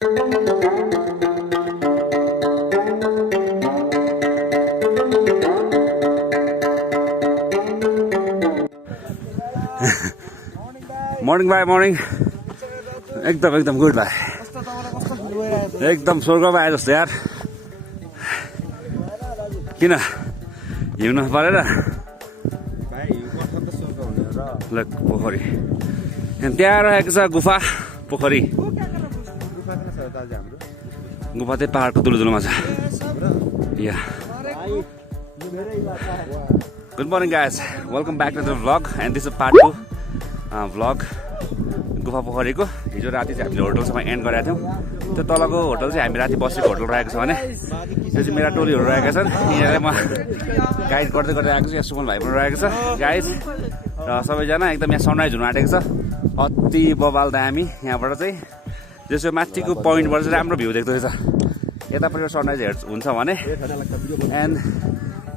Morning भाइ morning एकदम good भाइ एकदम स्वर्गमा आए जस्तो यार किन हिँड्नु परेर पोखरी त्यहाँ रहेको छ गुफा पोखरी गुफा चाहिँ पहाडको दुलुदुलोमा छ या good morning guys welcome back to the vlog and this is part 2 vlog गुफा पोखरीको हिजो राति चाहिँ हामीले होटलसम्म एन्ड गरेका थियौँ त्यो तलको होटल चाहिँ हामी राति बसेको होटल रहेको छ भने त्यो चाहिँ मेरा टोलीहरू रहेका छन् यिनीहरूलाई म गाइड गर्दै आएको छु यहाँ सुमन भाइ पनि रहेको छ गाइज र सबैजना एकदम यहाँ सनराइज हुनु आँटेको छ अति बबाल दामी यहाँबाट चाहिँ जसो माथिको पोइन्टबाट चाहिँ राम्रो भ्यू देख्दो रहेछ यतापट्टि सनराइज हुन्छ भने एन्ड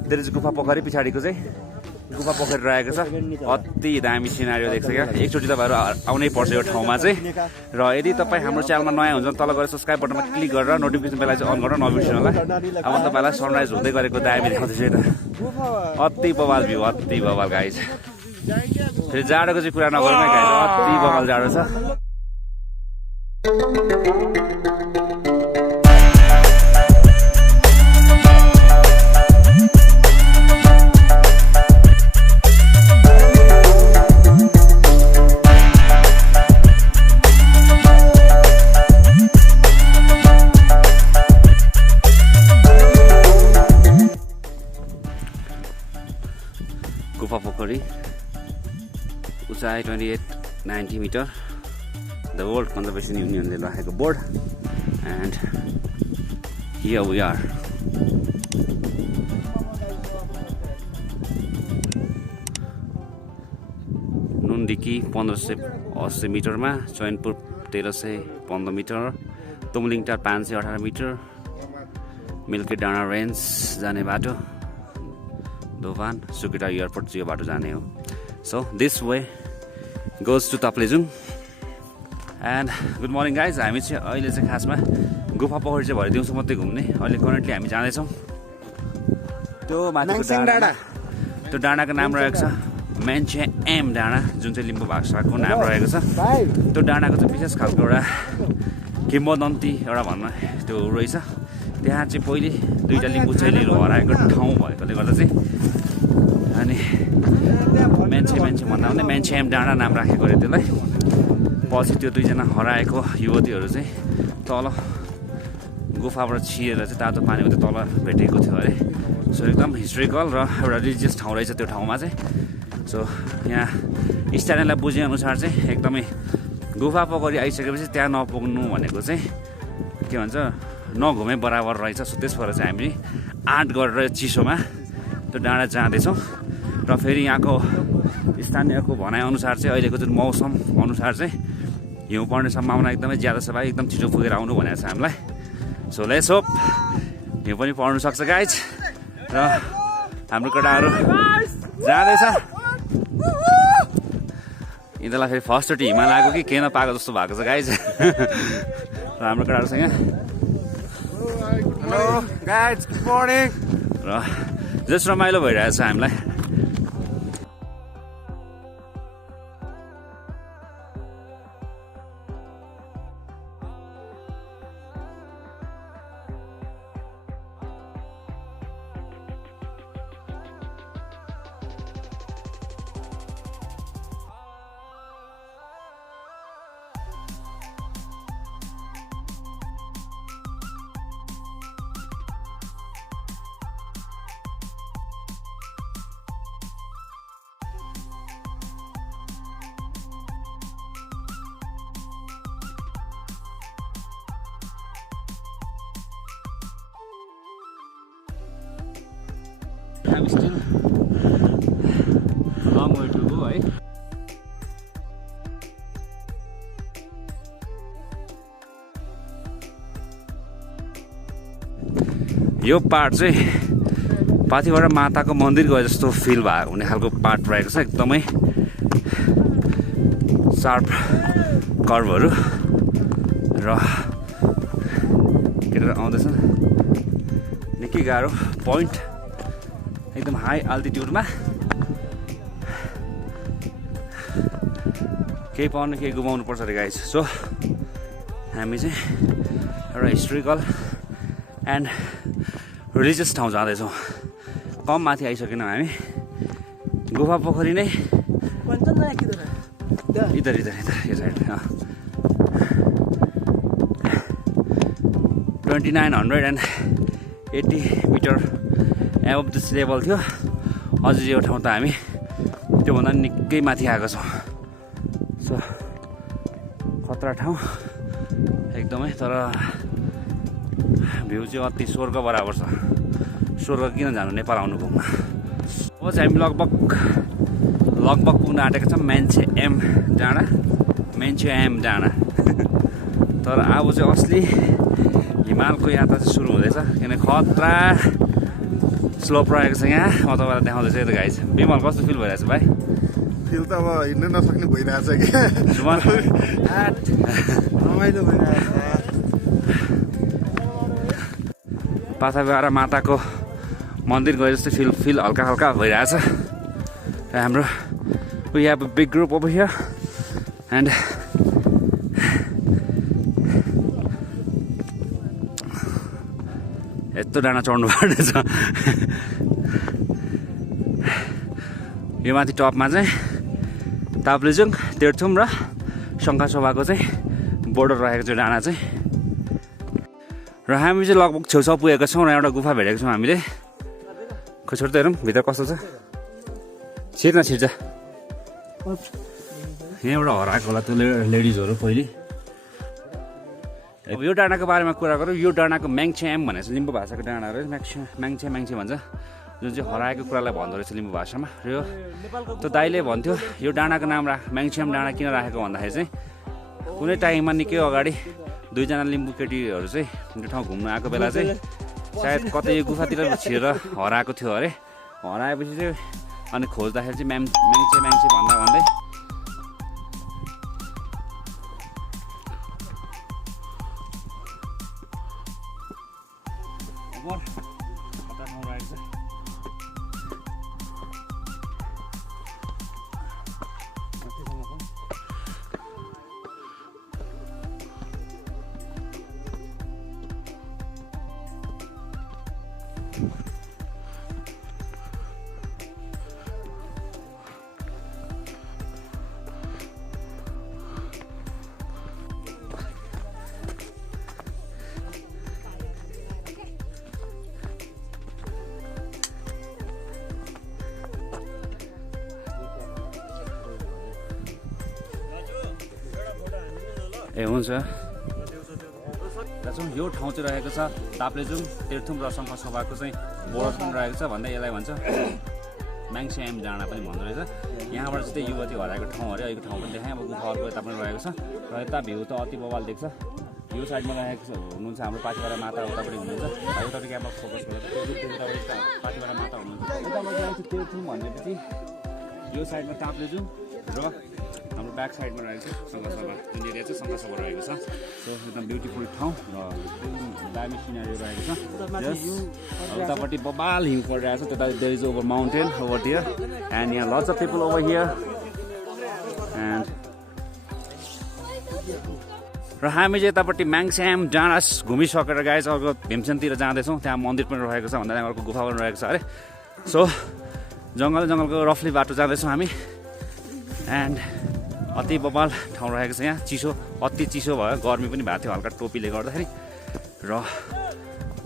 देयर इज गुफा पोखरी पछाडिको चाहिँ गुफा पोखरी रहेको छ अति दामी सिनारियो देख्छ क्या एकचोटि तपाईँहरू आउनै पर्छ यो ठाउँमा चाहिँ र यदि तपाईँ हाम्रो च्यानलमा नयाँ हुन्छ तल गएर सब्सक्राइब बटनमा क्लिक गरेर नोटिफिकेसन बेला चाहिँ अन गरेर नबिर्सिनु होला अब तपाईँलाई सनराइज हुँदै गरेको दामी देखाउँदैछु यता अति बवाल भ्यू अति बवाल गाइज फेरि जाडोको चाहिँ कुरा नगरौँ है गाइज अति बवाल जाडो छ गुफा पोखरी उचाइ 2890 मिटर द वर्ल्ड कन्जर्भेसन युनियनले राखेको board and here we are Nundhaki 1580 मिटरमा चैनपुर 1315 मिटर तुमलिङटार 518 मिटर मिल्के डाँडा रेन्ज जाने बाटो दोभान सुकिटा एयरपोर्ट चाहिँ यो बाटो जाने हो so this way goes to Taplejung and good morning guys हामी चाहिँ अहिले चाहिँ खासमा गुफा पोखरी चाहिँ भरे दिउँसो मात्रै घुम्ने अहिले करेन्टली हामी जाँदैछौँ त्यो माथिको डाँडा त्यो डाँडाको नाम रहेको छ मेन्चे एम डाँडा जुन चाहिँ लिम्बू भाषाको नाम रहेको छ त्यो डाँडाको चाहिँ विशेष खालको एउटा किम्बदन्ती एउटा भन्न त्यो रहेछ त्यहाँ चाहिँ पहिले दुईवटा लिम्बू चेलीहरू हराएको ठाउँ भएकोले गर्दा चाहिँ अनि मान्छे भन्दा पनि मान्छे एम डाँडा नाम राखेको अरे त्यसलाई पछि त्यो दुईजना हराएको युवतीहरू चाहिँ तल गुफाबाट छिरेर चाहिँ तातो पानीमा त्यो तल भेटेको थियो अरे सो एकदम हिस्टोरिकल र एउटा रिलिजियस ठाउँ रहेछ त्यो ठाउँमा चाहिँ सो यहाँ स्थानीयलाई बुझेअनुसार चाहिँ एकदमै गुफा पोखरी आइसकेपछि त्यहाँ नपुग्नु भनेको चाहिँ के भन्छ नघुमे बराबर रहेछ सो त्यस भएर चाहिँ हामी आँट गरेर चिसोमा त्यो डाँडा जाँदैछौँ र फेरि यहाँको स्थानीयको भनाइअनुसार चाहिँ अहिलेको जुन मौसम अनुसार चाहिँ हिउँ पर्ने सम्भावना एकदमै ज्यादा छ भाइ एकदम छिटो पुगेर आउनु भनेको छ हामीलाई सो लेट्स होप हिउँ पनि पर्नु सक्छ गाइज र हाम्रो केटाहरू जाँदैछ यिनीहरूलाई फेरि फर्स्टचोटि हिमाल आएको कि के नपाएको जस्तो भएको छ गाइज र हाम्रो केटाहरूसँग हेलो गाइज गुड मर्निङ र जस्ट रमाइलो भइरहेछ हामीलाई I'm still a long way to go, है यो पार्ट चाहिँ पाथिबाट माताको मन्दिर गए जस्तो फिल भएको हुने खालको पार्ट रहेको छ एकदमै सार्प कर्भहरू र आउँदैछ निकै गाह्रो पोइन्ट एकदम हाई अल्टिट्युडमा केही पाउनु केही गुमाउनु पर्छ अरे गाइज सो हामी चाहिँ एउटा हिस्टोरिकल एन्ड रिलिजियस ठाउँ जाँदैछौँ कम माथि आइसकेनौँ हामी गुफा पोखरी नै इधर इधर इधर यो side 2980 metre above the sea level थियो अझै यो ठाउँ त हामी त्योभन्दा निकै माथि आएको छौँ सो खतरा ठाउँ एकदमै तर भ्यू चाहिँ अति स्वर्ग बराबर छ स्वर्ग किन जानु नेपाल आउनु घुम्न अब चाहिँ हामी लगभग पुग्न आँटेको छौँ मान्छे एम डाँडा तर अब चाहिँ असली हिमालको यात्रा चाहिँ सुरु हुँदैछ किनकि खतरा स्लोप रहेको छ यहाँ म तपाईँलाई देखाउँदैछु यता गाइज बिमल कस्तो फिल भइरहेछ भाइ फिल त अब हिँड्न नसक्ने भइरहेछ कि रमाइलो भइरहेछ पाथाबारा माताको मन्दिर गए जस्तो फिल हल्का हल्का भइरहेछ र हाम्रो we have a big group over here and यस्तो डाँडा चढ्नु पर्ने छ यो माथि टपमा चाहिँ ताप्लेजुङ तेर्थुम र शङ्खासभाको चाहिँ बोर्डर रहेको छ डाँडा चाहिँ र हामी चाहिँ लगभग छेउछाउ पुगेको छौँ र एउटा गुफा भेटेको छौँ हामीले खोइ छोड्दै हेरौँ भित्र कस्तो छ छिर्छ यहाँ एउटा हराएको होला त्यो लेडिजहरू पहिले अब यो डाँडाको बारेमा कुरा गरौँ यो डाँडाको म्याङछ्याम भनेको छ लिम्बू भाषाको डाँडाहरू म्याङछे भन्छ जुन चाहिँ हराएको कुरालाई भन्दो रहेछ लिम्बू भाषामा र यो त्यो दाइले भन्थ्यो यो डाँडाको नाम म्याङछ्याम डाँडा किन राखेको भन्दाखेरि चाहिँ कुनै टाइममा निकै अगाडि दुईजना लिम्बू केटीहरू चाहिँ त्यो ठाउँ घुम्न आएको बेला चाहिँ सायद कतै यो गुफातिर छिरेर हराएको थियो अरे हराएपछि चाहिँ अनि खोज्दाखेरि चाहिँ म्याङछे भन्दै ए हुन्छ यो ठाउँ चाहिँ रहेको छ ताप्लेजुङ तेर्थुम र शङ्खसभाको चाहिँ बोर्डर पनि रहेको छ भन्दै यसलाई भन्छ म्याङछ्याम डाँडा पनि भन्दो रहेछ यहाँबाट चाहिँ युवती हराएको ठाउँ अरे अहिलेको ठाउँ पनि देखाएँ अब गुफाहरूको यता पनि रहेको छ र यता भ्यू त अति बवाल देख्छ यो साइडमा रहेको हुनुहुन्छ हाम्रो पाथिभरा माता उतापट्टि हुनुहुन्छ एउटापट्टि क्यामरा फोकस गरेर पाथिभरा माता हुनुहुन्छ उताबाट रहेको छ तेर्थुम भनेपछि यो साइडमा ताप्लेजुङ र हाम्रो ब्याक साइडमा रहेको छ शङ्खसभा जुन एरिया चाहिँ शङ्खसभा रहेको छ सो एकदम ब्युटिफुल ठाउँ र दामी सिनारी रहेको छ उतापट्टि बबाल हिउँ परिरहेको छ त्यता there is over mountain over there and यहाँ lots of people over here and र हामी चाहिँ यतापट्टि म्याङछ्याम डाँडा घुमिसकेर गाइस अर्को भीमसेनतिर जाँदैछौँ त्यहाँ मन्दिर पनि रहेको छ भन्दा अर्को गुफा पनि रहेको छ अरे सो जङ्गलको रफली बाटो जाँदैछौँ हामी एन्ड अति बबाल ठाउँ रहेको छ यहाँ चिसो अति चिसो भयो गर्मी पनि भएको थियो हल्का टोपीले गर्दाखेरि र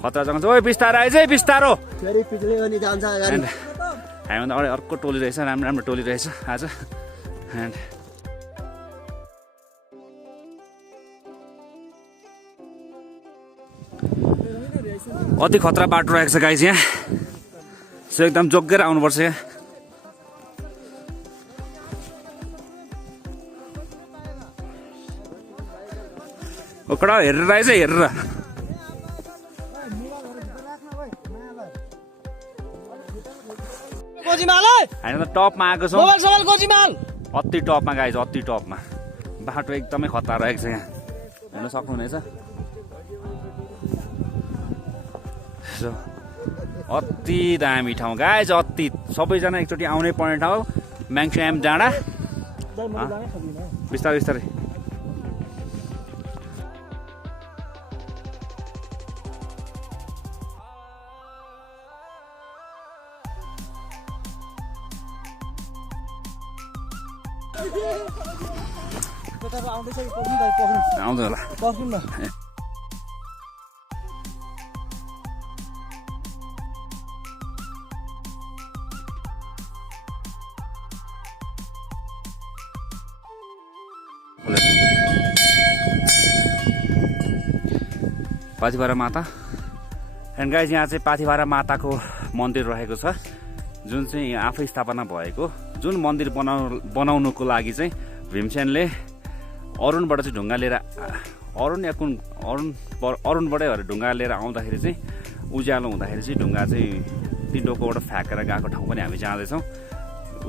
खतरा जग्गा छ ओइ बिस्तारो आइज है बिस्तारो एन्ड हामीभन्दा अगाडि अर्को टोली रहेछ राम्रो टोली रहेछ आज एन्ड अति खतरा बाटो रहेको छ गाइस यहाँ सो एकदम जोगेर आउनुपर्छ यहाँ ओकडा हेरेर आइज हेरेर हामी त टपमा आएको छौँ अति टपमा गाइज अति टपमा बाटो एकदमै खतरा रहेको छ यहाँ हेर्न सक्नुहुनेछ सो अति दामी ठाउँ गाइज, अति सबैजना एकचोटि आउनै पर्ने ठाउँ म्याङ्स्याम डाँडा। बिस्तारै बिस्तारै आउँछ होला। पाथिभारा माता एन्ड गाइज, यहाँ चाहिँ पाथिभारा माताको मन्दिर रहेको छ, जुन चाहिँ यहाँ आफै स्थापना भएको। जुन मन्दिर बनाउनुको लागि चाहिँ भीमसेनले अरुणबाट चाहिँ ढुङ्गा लिएर, अरुण या कुन अरुणबाटै ढुङ्गा लिएर आउँदाखेरि चाहिँ उज्यालो हुँदाखेरि चाहिँ ढुङ्गा चाहिँ तिनडोकोबाट फ्याँकेर गएको ठाउँ पनि हामी जाँदैछौँ।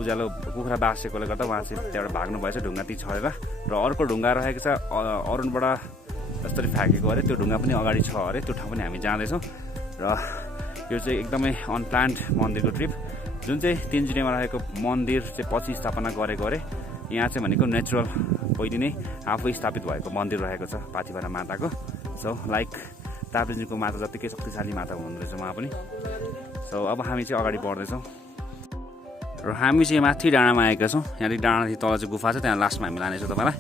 उज्यालो कुखुरा बाँसेकोले गर्दा उहाँ चाहिँ त्यहाँबाट भाग्नु भएछ ढुङ्गा ती छरेर। र अर्को ढुङ्गा रहेको छ अरुणबाट जसरी फ्याँकेको अरे, त्यो ढुङ्गा पनि अगाडि छ अरे, त्यो ठाउँ पनि हामी जाँदैछौँ। र यो चाहिँ एकदमै अनप्लान्ड मन्दिरको ट्रिप, जुन चाहिँ तिनजुरेमा रहेको मन्दिर चाहिँ पछि स्थापना गरेको अरे। यहाँ चाहिँ भनेको नेचुरल पहिले नै आफै स्थापित भएको मन्दिर रहेको छ पाथिभारा माताको। सो लाइक ताप्लेजुङको माता जत्तिकै शक्तिशाली माता हुनुहुँदो रहेछ उहाँ पनि। सो अब हामी चाहिँ अगाडि बढ्दैछौँ र हामी चाहिँ माथि डाँडामा आएका छौँ। यहाँदेखि डाँडादेखि तल चाहिँ गुफा छ, त्यहाँ लास्टमा हामी लानेछौँ तपाईँलाई।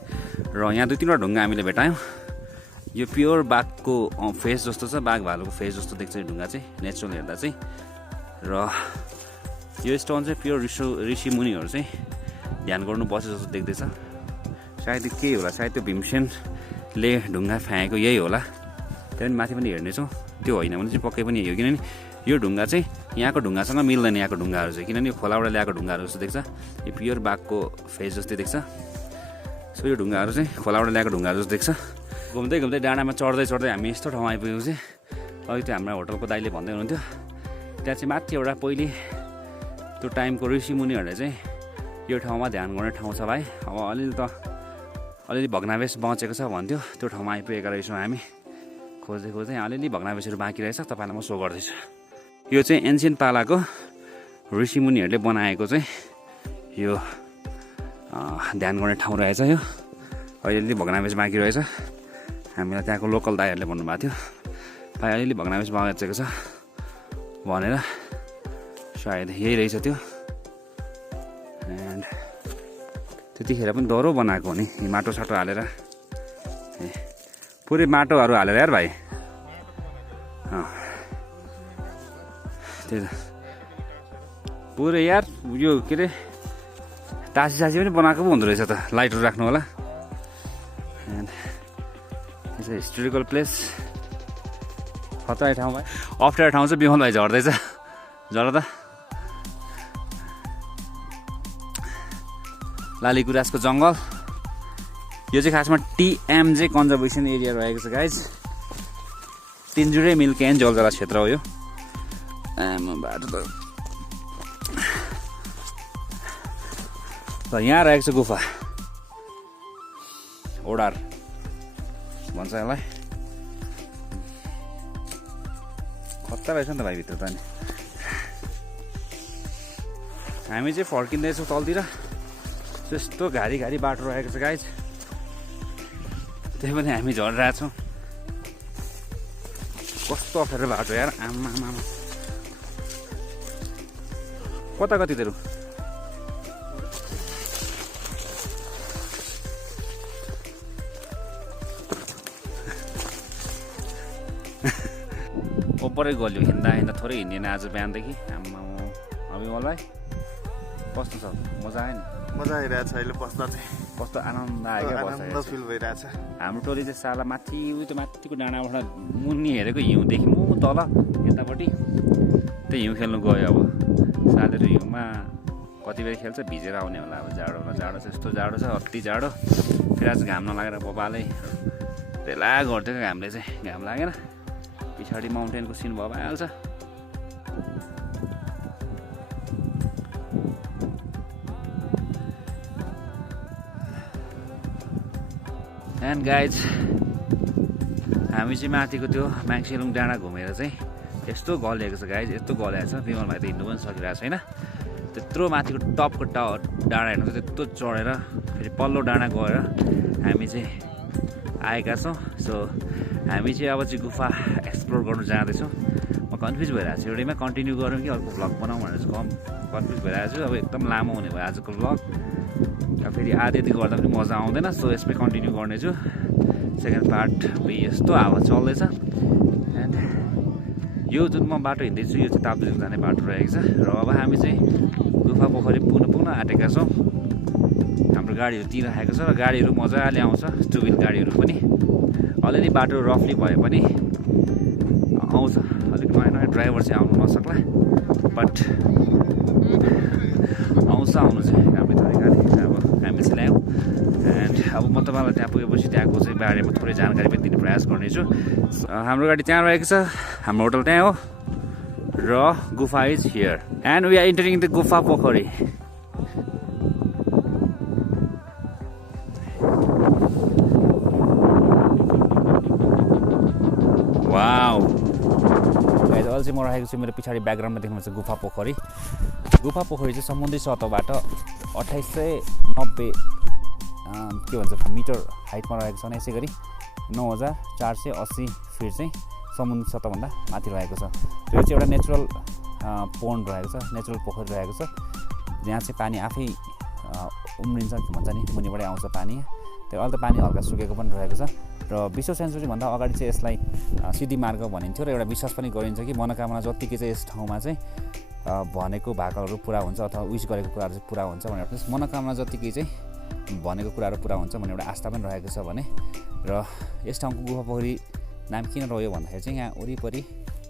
र यहाँ 2-3वटा ढुङ्गा हामीले भेटायौँ। यो प्योर बाघको फेस जस्तो छ, बाघ भालुको फेस जस्तो देख्छ यो ढुङ्गा चाहिँ नेचुरल हेर्दा चाहिँ। र यो स्टोन चाहिँ प्योर ऋषि मुनिहरू चाहिँ ध्यान गर्नु बसे जस्तो देख्दैछ। सायद के होला, सायद त्यो भीमसेनले ढुङ्गा फ्याँकेको यही होला। त्यहाँदेखि माथि पनि हेर्नेछौँ, त्यो होइन भने चाहिँ पक्कै पनि हो। किनभने यो ढुङ्गा चाहिँ यहाँको ढुङ्गासँग मिल्दैन, यहाँको ढुङ्गाहरू चाहिँ, किनभने यो खोलाबाट ल्याएको ढुङ्गाहरू जस्तो देख्छ। यो प्योर बाघको फेस जस्तै देख्छ। सो यो ढुङ्गाहरू चाहिँ खोलाबाट ल्याएको ढुङ्गाहरू जस्तो देख्छ। घुम्दै घुम्दै डाँडामा चढ्दै चढ्दै हामी यस्तो ठाउँ आइपुगेको चाहिँ अघि त्यो हाम्रो होटलको दाइले भन्दै हुनुहुन्थ्यो, त्यहाँ चाहिँ माथि एउटा पहिले त्यो टाइमको ऋषिमुनिहरूले चाहिँ यो ठाउँमा ध्यान गर्ने ठाउँ छ भाइ। अब अलिअलि भग्नावेश बचेको छ भन्थ्यो, त्यो ठाउँमा आइपुगेका रहेछौँ हामी। खोज्दै खोज्दै अलिअलि भग्नावेशहरू बाँकी रहेछ, तपाईँलाई म सो गर्दैछु। यो चाहिँ एन्सियन्ट पालाको ऋषिमुनिहरूले बनाएको चाहिँ यो ध्यान गर्ने ठाउँ रहेछ। यो अलिअलि भग्नावेश बाँकी रहेछ। हामीलाई त्यहाँको लोकल दाइहरूले भन्नुभएको थियो, भाइ अलिअलि भग्नावेश बाँचेको छ भनेर, सायद यही रहेछ त्यो। एन्ड त्यतिखेर पनि डह्रो बनाएको हो नि, माटो साटो हालेर, पुरै माटोहरू हालेर यार भाइ। त्यही त पुरै यार यो के अरे टाँसी सासी पनि बनाएको पो हुँदो रहेछ त, लाइटहरू राख्नु होला। And it's a historical place. खतरा ठाउँ भाइ, अप्ठ्यारो ठाउँ चाहिँ बिमल भाइ झर्दैछ, झर त। लालीगुराँसको जङ्गल, यो चाहिँ खासमा TMJ कन्जर्भेसन एरिया रहेको छ गाइज। तिनजुरे मिल्क एन्ड जलजला क्षेत्र हो यो। बाटो त यहाँ रहेको छ गुफा, ओडार भन्छ यसलाई। खतरा रहेछ नि त भाइ भित्र त। नि हामी चाहिँ फर्किँदैछौँ तलतिर, त्यस्तो घारी घारी बाटो रहेको छ गाइज। त्यही पनि हामी झरिरहेछौँ। कस्तो अप्ठ्यारो बाटो यार, आमा आमा। कता कति तेरो ओपरै गल्यो, हिँड्दा हिँड्दा थोरै हिँडेन आज बिहानदेखि। आम्मा अभी मलाई कस्तो छ, मजा आयो नि? मजा आइरहेछ अहिले बस्दा चाहिँ, कस्तो आनन्द आयो, आनन्द फिल भइरहेछ। हाम्रो टोली चाहिँ साला माथि उयो त्यो माथिको डाँडाबाट मुनि हेरेको हिउँदेखि म तल यतापट्टि त्यही हिउँ खेल्नु गयो। अब सालेर हिउँमा कति बेर खेल्छ, भिजेर आउने होला। अब जाडोमा जाडो छ, यस्तो जाडो छ, अति जाडो। फेरि आज घाम नलागेर बबालै रेला गर्थ्यो घामले चाहिँ, घाम लागेन। पछाडि माउन्टेनको सिन भइहाल्छ। एन्ड गाइज हामी चाहिँ माथिको त्यो म्याङ्सेलुङ डाँडा घुमेर चाहिँ यस्तो गलेको छ गाइज, यस्तो गलेको छ विमल भाइ त हिँड्नु पनि सकिरहेको छैन। त्यत्रो माथिको टपको डाँडा हेर्नु त्यत्रो चढेर फेरि पल्लो डाँडा गएर हामी चाहिँ आएका छौँ। सो हामी चाहिँ अब चाहिँ गुफा एक्सप्लोर गर्नु जाँदैछौँ। म कन्फ्युज भइरहेको छु एउटैमा कन्टिन्यू गरौँ कि अर्को भ्लग बनाऊँ भनेर चाहिँ कन्फ्युज भइरहेको छु। अब एकदम लामो हुने भयो आजको भ्लग, फेरि आधी गर्दा पनि मजा आउँदैन। सो यसमै कन्टिन्यू गर्नेछु। सेकेन्ड पार्ट यस्तो हावा चल्दैछ। एन्ड यो जुन म बाटो हिँड्दैछु यो चाहिँ ताप्लेजुङ जाने बाटो रहेको छ। र अब हामी चाहिँ गुफा पोखरी पुग्न आँटेका छौँ। हाम्रो गाडीहरू तिरिरहेको छ र गाडीहरू मजाले आउँछ, टु व्हिल गाडीहरू पनि। अलिअलि बाटो रफली भए पनि आउँछ, अलिक नयाँ नयाँ ड्राइभर चाहिँ आउनु नसक्ला, बट आउनु चाहिँ राम्रो तरिकाले अब हामी चाहिँ ल्यायौँ। एन्ड अब म तपाईँलाई त्यहाँ पुगेपछि त्यहाँको चाहिँ बारेमा थोरै जानकारी पनि दिने प्रयास गर्नेछु। हाम्रो गाडी त्यहाँ रहेको छ, हाम्रो होटल त्यहाँ हो र गुफा is here and we are entering the Gupha Pokhari. Wow guys अहिले चाहिँ म रहेको छु मेरो पछाडि ब्याकग्राउन्डमा देख्नुहुन्छ गुफा पोखरी। गुफा पोखरी चाहिँ समुद्री सतहबाट 2890 के भन्छ मिटर हाइटमा रहेको छ भने यसै गरी 9480 फिट चाहिँ समुद्री सतहभन्दा माथि रहेको छ। त्यो चाहिँ एउटा नेचुरल पोन्ड रहेको छ, नेचुरल पोखरी रहेको छ जहाँ चाहिँ पानी आफै उम्रिन्छ भन्छ नि, मुनिबाटै आउँछ पानी। त्यो अहिले त पानी हल्का सुकेको पनि रहेको छ। र विश्व सेन्चुरीभन्दा अगाडि चाहिँ यसलाई सिद्धि मार्ग भनिन्थ्यो र एउटा विश्वास पनि गरिन्छ कि मनोकामना जत्तिकै चाहिँ यस ठाउँमा चाहिँ भनेको भाकलहरू पुरा हुन्छ अथवा विस गरेको कुराहरू चाहिँ पुरा हुन्छ भनेर प्लस मनोकामना जत्तिकै चाहिँ भनेको कुराहरू पुरा हुन्छ भन्ने एउटा आस्था पनि रहेको छ भने। र यस ठाउँको गुफा पोखरी नाम किन रह्यो भन्दाखेरि चाहिँ यहाँ वरिपरि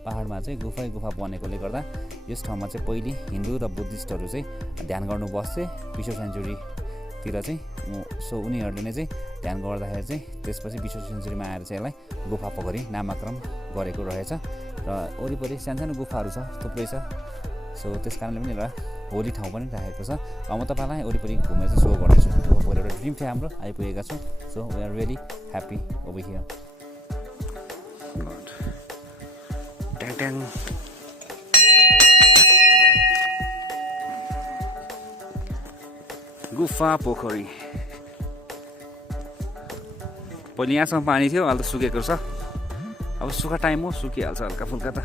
पाहाडमा चाहिँ गुफा बनेकोले गर्दा यस ठाउँमा चाहिँ पहिले हिन्दू र बुद्धिस्टहरू चाहिँ ध्यान गर्नु बस्थे विश्व सेन्चुरीतिर चाहिँ। सो उनीहरूले नै चाहिँ ध्यान गर्दाखेरि चाहिँ त्यसपछि विश्व सेन्चुरीमा आएर चाहिँ यसलाई गुफा पोखरी नामाकरण गरेको रहेछ। र वरिपरि सानो गुफाहरू छ, थुप्रै छ। सो त्यस कारणले पनि एउटा होली ठाउँ पनि राखेको छ। म तपाईँलाई वरिपरि घुमेर चाहिँ सो गर्नेछु। गुफा पोखरी एउटा ड्रिम थियो हाम्रो, आइपुगेका छौँ। So we are really happy over here. Gupha Pokhari पहिले यहाँसम्म पानी थियो, अहिले त सुकेको छ। अब सुक्खा टाइम हो, सुकिहाल्छ हल्का फुल्का त।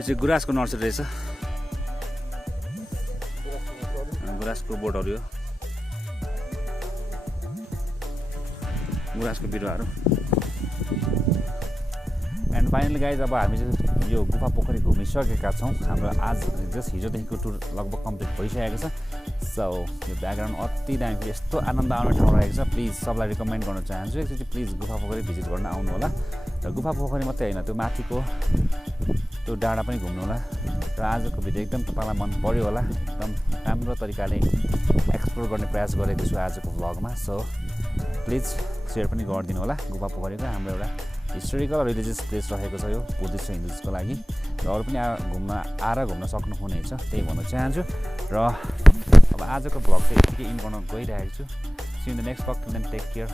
यो चाहिँ गुराँसको नर्सरी रहेछ, गुराँसको बोटहरू, यो गुराँसको बिरुवाहरू। एन्ड फाइनली गाइज अब हामी चाहिँ यो गुफा पोखरी घुमिसकेका छौँ। हाम्रो आज जस्ट हिजोदेखिको टुर लगभग कम्प्लिट भइसकेको छ। सो यो ब्याकग्राउन्ड अति दामी, यस्तो आनन्द आउने ठाउँ रहेको छ। प्लिज सबलाई रिकमेन्ड गर्न चाहन्छु एकचोटि प्लिज गुफा पोखरी भिजिट गर्न आउनु होला। र गुफा पोखरी मात्रै होइन, त्यो माथिको त्यो डाँडा पनि घुम्नु होला। र आजको भिडियो एकदम तपाईँलाई मन पर्यो होला, एकदम राम्रो तरिकाले एक्सप्लोर गर्ने प्रयास गरेको छु आजको भ्लगमा। सो प्लिज सेयर पनि गरिदिनु होला। गुफा पोखरीको हाम्रो एउटा हिस्टोरिकल रिलिजियस प्लेस रहेको छ यो बुद्धिस्ट र हिन्दुजको लागि। र अरू पनि आएर घुम्न सक्नुहुनेछ, त्यही भन्न चाहन्छु। र अब आजको भ्लग चाहिँ यतिकै इन गर्न गइरहेको छु। See in the next vlog, take care.